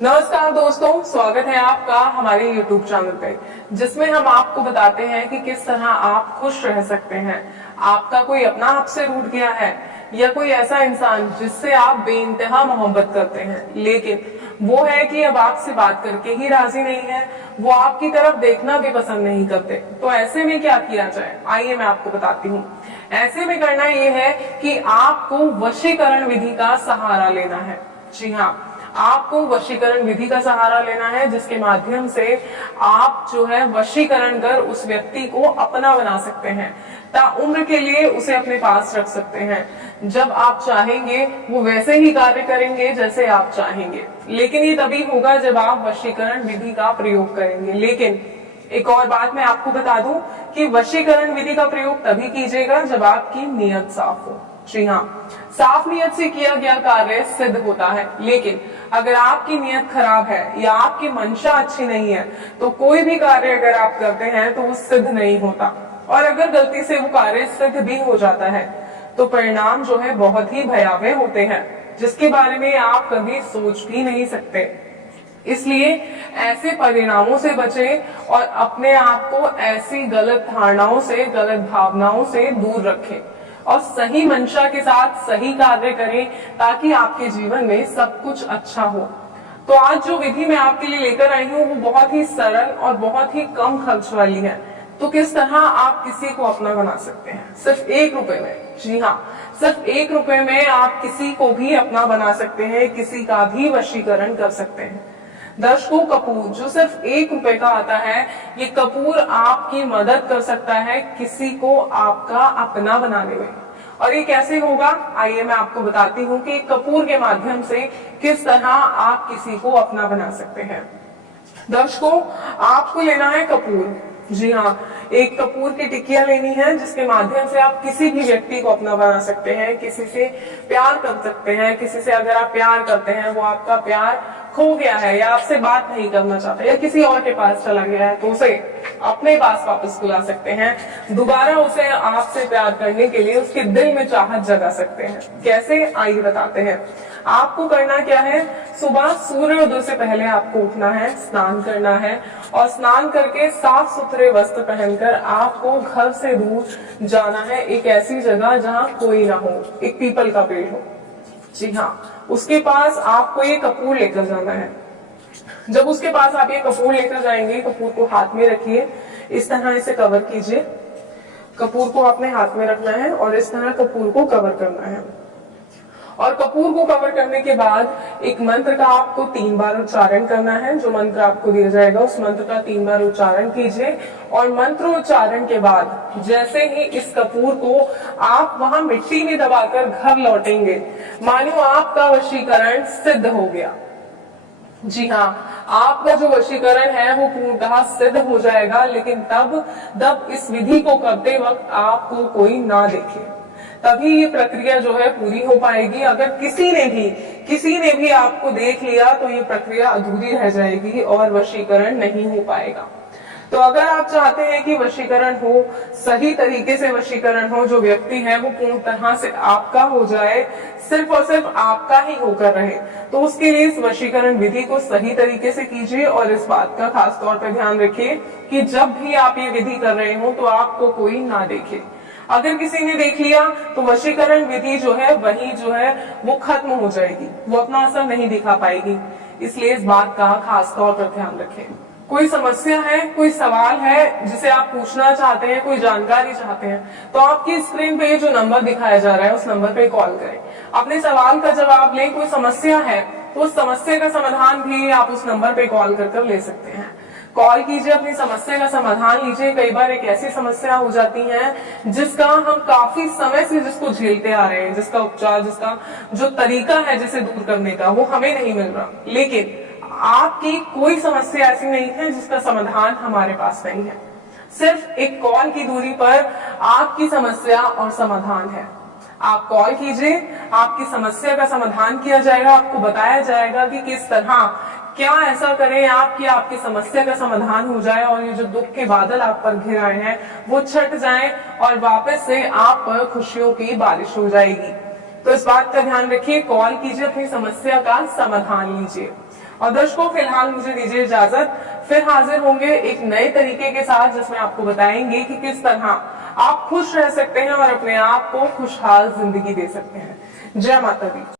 नमस्कार दोस्तों, स्वागत है आपका हमारे YouTube चैनल पे, जिसमें हम आपको बताते हैं कि किस तरह आप खुश रह सकते हैं। आपका कोई अपना आपसे रूठ गया है या कोई ऐसा इंसान जिससे आप बेइंतहा मोहब्बत करते हैं, लेकिन वो है कि अब आपसे बात करके ही राजी नहीं है, वो आपकी तरफ देखना भी पसंद नहीं करते। तो ऐसे में क्या किया जाए, आइए मैं आपको बताती हूँ। ऐसे में करना ये है कि आपको वशीकरण विधि का सहारा लेना है। जी हाँ, आपको वशीकरण विधि का सहारा लेना है, जिसके माध्यम से आप जो है वशीकरण कर उस व्यक्ति को अपना बना सकते हैं, ताउम्र के लिए उसे अपने पास रख सकते हैं। जब आप चाहेंगे वो वैसे ही कार्य करेंगे जैसे आप चाहेंगे, लेकिन ये तभी होगा जब आप वशीकरण विधि का प्रयोग करेंगे। लेकिन एक और बात मैं आपको बता दूं कि वशीकरण विधि का प्रयोग तभी कीजिएगा जब आपकी नियत साफ हो। जी हाँ, साफ नियत से किया गया कार्य सिद्ध होता है, लेकिन अगर आपकी नियत खराब है या आपकी मंशा अच्छी नहीं है तो कोई भी कार्य अगर आप करते हैं तो वो सिद्ध नहीं होता। और अगर गलती से वो कार्य सिद्ध भी हो जाता है तो परिणाम जो है बहुत ही भयावह होते हैं, जिसके बारे में आप कभी सोच भी नहीं सकते। इसलिए ऐसे परिणामों से बचें और अपने आप को ऐसी गलत धारणाओं से, गलत भावनाओं से दूर रखें और सही मंशा के साथ सही कार्य करें, ताकि आपके जीवन में सब कुछ अच्छा हो। तो आज जो विधि मैं आपके लिए लेकर आई हूँ वो बहुत ही सरल और बहुत ही कम खर्च वाली है। तो किस तरह आप किसी को अपना बना सकते हैं सिर्फ 1 रुपए में। जी हाँ, सिर्फ 1 रुपए में आप किसी को भी अपना बना सकते हैं, किसी का भी वशीकरण कर सकते हैं। दर्शकों, कपूर जो सिर्फ 1 रुपए का आता है, ये कपूर आपकी मदद कर सकता है किसी को आपका अपना बनाने में। और ये कैसे होगा, आइए मैं आपको बताती हूँ कि कपूर के माध्यम से किस तरह आप किसी को अपना बना सकते हैं। दर्शकों, आपको लेना है कपूर। जी हाँ, एक कपूर की टिकिया लेनी है, जिसके माध्यम से आप किसी भी व्यक्ति को अपना बना सकते हैं, किसी से प्यार कर सकते हैं। किसी से अगर आप प्यार करते हैं, वो आपका प्यार खो गया है या आपसे बात नहीं करना चाहता या किसी और के पास चला गया है, तो उसे अपने पास वापस बुला सकते हैं। दोबारा उसे आपसे प्यार करने के लिए उसके दिल में चाहत जगा सकते हैं। कैसे, आइए बताते हैं। आपको करना क्या है, सुबह सूर्योदय से पहले आपको उठना है, स्नान करना है और स्नान करके साफ सुथरे वस्त्र पहनकर आपको घर से दूर जाना है, एक ऐसी जगह जहां कोई ना हो, एक पीपल का पेड़ हो। जी हाँ, उसके पास आपको ये कपूर लेकर जाना है। जब उसके पास आप ये कपूर लेकर जाएंगे, कपूर को हाथ में रखिए, इस तरह इसे कवर कीजिए। कपूर को अपने हाथ में रखना है और इस तरह कपूर को कवर करना है। और कपूर को कवर करने के बाद एक मंत्र का आपको 3 बार उच्चारण करना है। जो मंत्र आपको दिया जाएगा उस मंत्र का 3 बार उच्चारण कीजिए और मंत्र उच्चारण के बाद जैसे ही इस कपूर को आप वहां मिट्टी में दबाकर घर लौटेंगे, मानो आपका वशीकरण सिद्ध हो गया। जी हाँ, आपका जो वशीकरण है वो पूर्णतः सिद्ध हो जाएगा, लेकिन तब इस विधि को करते वक्त आपको कोई ना देखे, तभी ये प्रक्रिया जो है पूरी हो पाएगी। अगर किसी ने भी आपको देख लिया तो ये प्रक्रिया अधूरी रह जाएगी और वशीकरण नहीं हो पाएगा। तो अगर आप चाहते हैं कि वशीकरण हो, सही तरीके से वशीकरण हो, जो व्यक्ति है वो पूर्ण तरह से आपका हो जाए, सिर्फ और सिर्फ आपका ही होकर रहे, तो उसके लिए इस वशीकरण विधि को सही तरीके से कीजिए। और इस बात का खास तौर पर ध्यान रखिए कि जब भी आप ये विधि कर रहे हो तो आपको कोई ना देखे। अगर किसी ने देख लिया तो वशीकरण विधि जो है वही जो है वो खत्म हो जाएगी, वो अपना असर नहीं दिखा पाएगी। इसलिए इस बात का खास तौर पर ध्यान रखें। कोई समस्या है, कोई सवाल है जिसे आप पूछना चाहते हैं, कोई जानकारी चाहते हैं, तो आपकी स्क्रीन पे जो नंबर दिखाया जा रहा है उस नंबर पे कॉल करें, अपने सवाल का जवाब लें। कोई समस्या है तो उस समस्या का समाधान भी आप उस नंबर पे कॉल कर ले सकते हैं। कॉल कीजिए, अपनी समस्या का समाधान लीजिए। कई बार एक ऐसी समस्या हो जाती है जिसका हम काफी समय से जिसको झेलते आ रहे हैं, जिसका उपचार, जिसका जो तरीका है जिसे दूर करने का, वो हमें नहीं मिल रहा। लेकिन आपकी कोई समस्या ऐसी नहीं है जिसका समाधान हमारे पास नहीं है। सिर्फ एक कॉल की दूरी पर आपकी समस्या और समाधान है। आप कॉल कीजिए, आपकी समस्या का समाधान किया जाएगा, आपको बताया जाएगा कि किस तरह क्या ऐसा करें आप कि आपकी समस्या का समाधान हो जाए और ये जो दुख के बादल आप पर घिर आए हैं वो छट जाएं और वापस से आप पर खुशियों की बारिश हो जाएगी। तो इस बात का ध्यान रखिए, कॉल कीजिए, अपनी समस्या का समाधान लीजिए। और दर्शकों फिलहाल मुझे दीजिए इजाजत, फिर हाजिर होंगे एक नए तरीके के साथ जिसमें आपको बताएंगे कि किस तरह आप खुश रह सकते हैं और अपने आप को खुशहाल जिंदगी दे सकते हैं। जय माता दी।